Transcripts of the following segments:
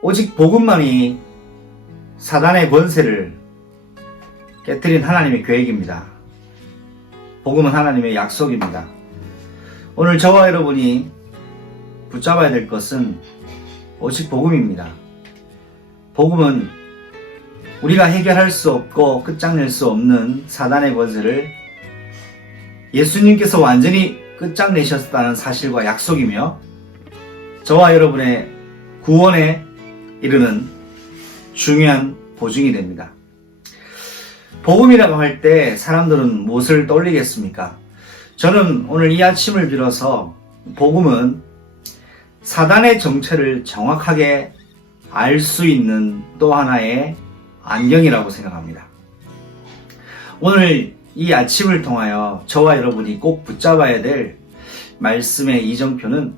오직 복음만이 사단의 권세를 깨뜨린 하나님의 계획입니다. 복음은 하나님의 약속입니다. 오늘 저와 여러분이 붙잡아야 될 것은 오직 복음입니다. 복음은 우리가 해결할 수 없고 끝장낼 수 없는 사단의 권세를 예수님께서 완전히 끝장내셨다는 사실과 약속이며 저와 여러분의 구원에 이르는 중요한 보증이 됩니다. 복음이라고 할 때 사람들은 무엇을 떠올리겠습니까? 저는 오늘 이 아침을 빌어서 복음은 사단의 정체를 정확하게 알 수 있는 또 하나의 안경이라고 생각합니다. 오늘 이 아침을 통하여 저와 여러분이 꼭 붙잡아야 될 말씀의 이정표는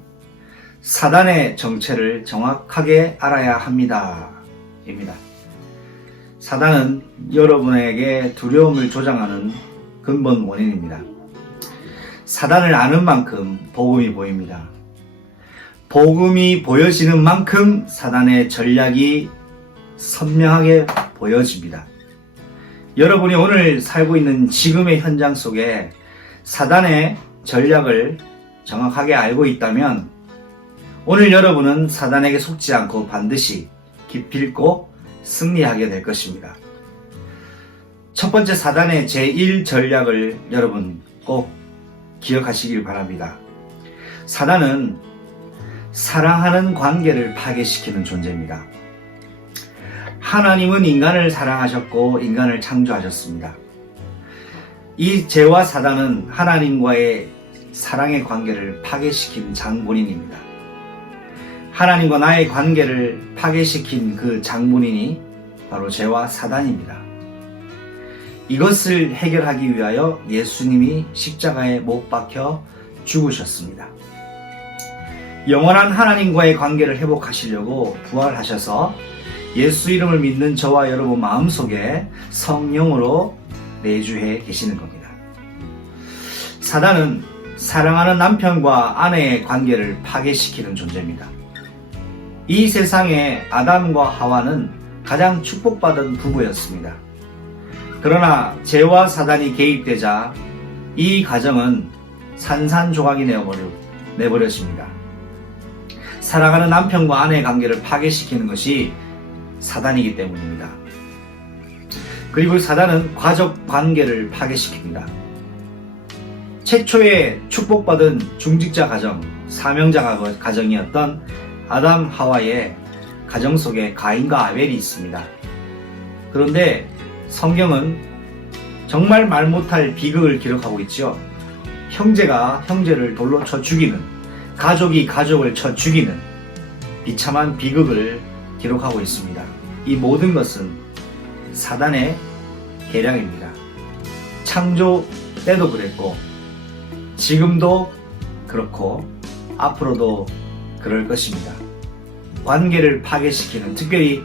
사단의 정체를 정확하게 알아야 합니다. 입니다. 사단은 여러분에게 두려움을 조장하는 근본 원인입니다. 사단을 아는 만큼 복음이 보입니다. 복음이 보여지는 만큼 사단의 전략이 선명하게 보여집니다. 여러분이 오늘 살고 있는 지금의 현장 속에 사단의 전략을 정확하게 알고 있다면 오늘 여러분은 사단에게 속지 않고 반드시 기필코 승리하게 될 것입니다. 첫 번째 사단의 제1전략을 여러분 꼭 기억하시길 바랍니다. 사단은 사랑하는 관계를 파괴시키는 존재입니다. 하나님은 인간을 사랑하셨고 인간을 창조하셨습니다. 이 죄와 사단은 하나님과의 사랑의 관계를 파괴시킨 장본인입니다. 하나님과 나의 관계를 파괴시킨 그 장본인이 바로 죄와 사단입니다. 이것을 해결하기 위하여 예수님이 십자가에 못 박혀 죽으셨습니다. 영원한 하나님과의 관계를 회복하시려고 부활하셔서 예수 이름을 믿는 저와 여러분 마음속에 성령으로 내주해 계시는 겁니다. 사단은 사랑하는 남편과 아내의 관계를 파괴시키는 존재입니다. 이 세상에 아담과 하와는 가장 축복받은 부부였습니다. 그러나 죄와 사단이 개입되자 이 가정은 산산조각이 내버려집니다. 사랑하는 남편과 아내의 관계를 파괴시키는 것이 사단이기 때문입니다. 그리고 사단은 가족 관계를 파괴시킵니다. 최초의 축복받은 중직자 가정, 사명자 가정이었던 아담 하와의 가정 속에 가인과 아벨이 있습니다. 그런데 성경은 정말 말 못할 비극을 기록하고 있죠. 형제가 형제를 돌로 쳐 죽이는, 가족이 가족을 쳐 죽이는 비참한 비극을 기록하고 있습니다. 이 모든 것은 사단의 계략입니다. 창조 때도 그랬고 지금도 그렇고 앞으로도 그럴 것입니다. 관계를 파괴시키는, 특별히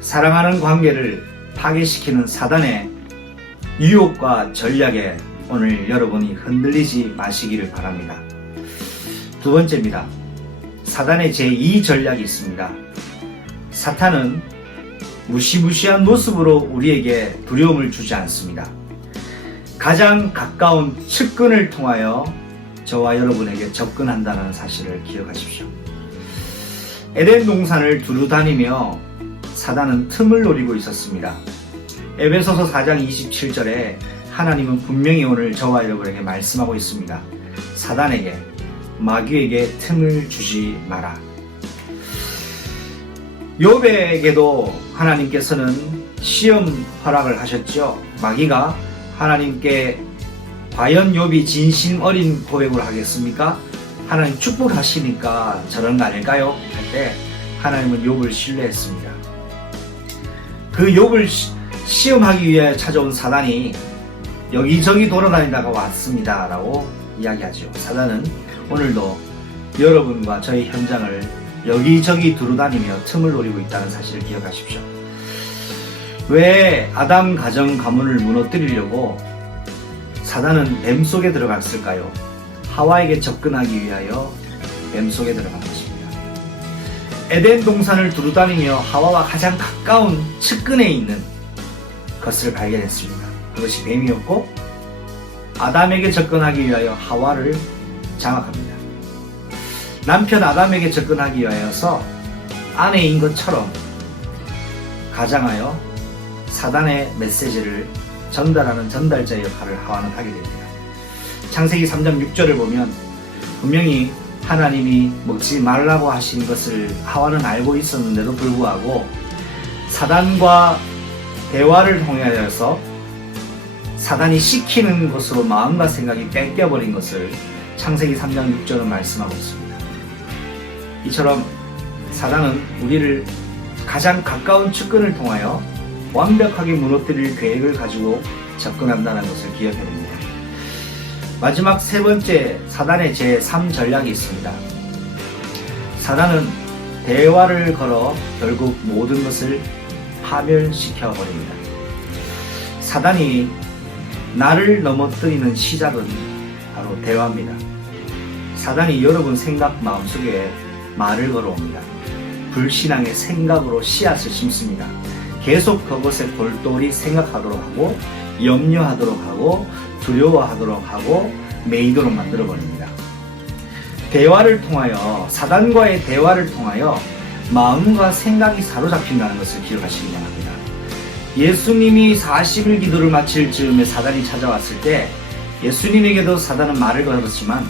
사랑하는 관계를 파괴시키는 사단의 유혹과 전략에 오늘 여러분이 흔들리지 마시기를 바랍니다. 두 번째입니다. 사단의 제2전략이 있습니다. 사탄은 무시무시한 모습으로 우리에게 두려움을 주지 않습니다. 가장 가까운 측근을 통하여 저와 여러분에게 접근한다는 사실을 기억하십시오. 에덴 동산을 두루 다니며 사단은 틈을 노리고 있었습니다. 에베소서 4장 27절에 하나님은 분명히 오늘 저와 여러분에게 말씀하고 있습니다. 사단에게, 마귀에게 틈을 주지 마라. 욥에게도 하나님께서는 시험 허락을 하셨죠. 마귀가 하나님께 과연 욥이 진심 어린 고백을 하겠습니까? 하나님 축복하시니까 저런 거 아닐까요? 할 때 하나님은 욥을 신뢰했습니다. 그 욥을 시험하기 위해 찾아온 사단이 여기저기 돌아다니다가 왔습니다 라고 이야기하죠. 사단은 오늘도 여러분과 저희 현장을 여기저기 두루다니며 틈을 노리고 있다는 사실을 기억하십시오. 왜 아담 가정 가문을 무너뜨리려고 사단은 뱀 속에 들어갔을까요? 하와에게 접근하기 위하여 뱀 속에 들어간 것입니다. 에덴 동산을 두루다니며 하와와 가장 가까운 측근에 있는 것을 발견했습니다. 그것이 뱀이었고 아담에게 접근하기 위하여 하와를 장악합니다. 남편 아담에게 접근하기 위하여서 아내인 것처럼 가장하여 사단의 메시지를 전달하는 전달자 역할을 하와는 하게 됩니다. 창세기 3장 6절을 보면 분명히 하나님이 먹지 말라고 하신 것을 하와는 알고 있었는데도 불구하고 사단과 대화를 통하여서 사단이 시키는 것으로 마음과 생각이 뺏겨버린 것을 창세기 3장 6절은 말씀하고 있습니다. 이처럼 사단은 우리를 가장 가까운 측근을 통하여 완벽하게 무너뜨릴 계획을 가지고 접근한다는 것을 기억해야 됩니다. 마지막 세 번째 사단의 제3 전략이 있습니다. 사단은 대화를 걸어 결국 모든 것을 파멸시켜 버립니다. 사단이 나를 넘어뜨리는 시작은 바로 대화입니다. 사단이 여러분 생각 마음속에 말을 걸어옵니다. 불신앙의 생각으로 씨앗을 심습니다. 계속 그것에 골똘히 생각하도록 하고 염려하도록 하고 두려워하도록 하고 매이도록 만들어버립니다. 대화를 통하여 사단과의 대화를 통하여 마음과 생각이 사로잡힌다는 것을 기억하시기 바랍니다. 예수님이 40일 기도를 마칠 즈음에 사단이 찾아왔을 때 예수님에게도 사단은 말을 걸었지만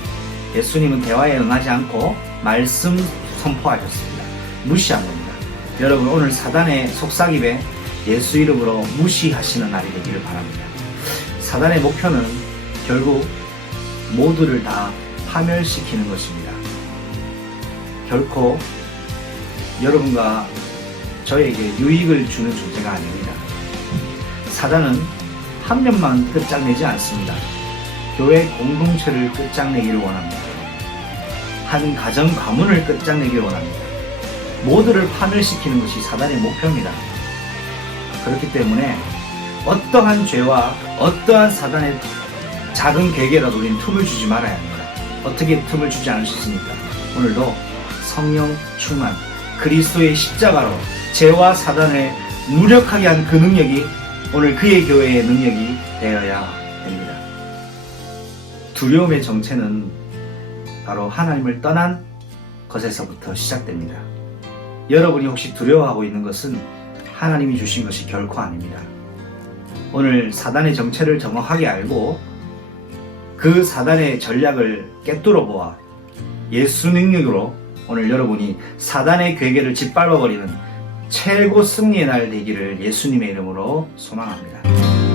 예수님은 대화에 응하지 않고 말씀 선포하셨습니다. 무시한 겁니다. 여러분 오늘 사단의 속삭임에 예수 이름으로 무시하시는 날이 되기를 바랍니다. 사단의 목표는 결국 모두를 다 파멸시키는 것입니다. 결코 여러분과 저에게 유익을 주는 존재가 아닙니다. 사단은 한 면만 끝장내지 않습니다. 교회 공동체를 끝장내기를 원합니다. 한 가정 가문을 끝장내기를 원합니다. 모두를 파멸시키는 것이 사단의 목표입니다. 그렇기 때문에 어떠한 죄와 어떠한 사단의 작은 계계라도 우리는 틈을 주지 말아야 합니다. 어떻게 틈을 주지 않을 수 있습니까? 오늘도 성령 충만 그리스도의 십자가로 죄와 사단을 무력하게 한 그 능력이 오늘 그의 교회의 능력이 되어야 됩니다. 두려움의 정체는 바로 하나님을 떠난 것에서부터 시작됩니다. 여러분이 혹시 두려워하고 있는 것은 하나님이 주신 것이 결코 아닙니다. 오늘 사단의 정체를 정확하게 알고 그 사단의 전략을 꿰뚫어 보아 예수 능력으로 오늘 여러분이 사단의 괴계를 짓밟아버리는 최고 승리의 날 되기를 예수님의 이름으로 소망합니다.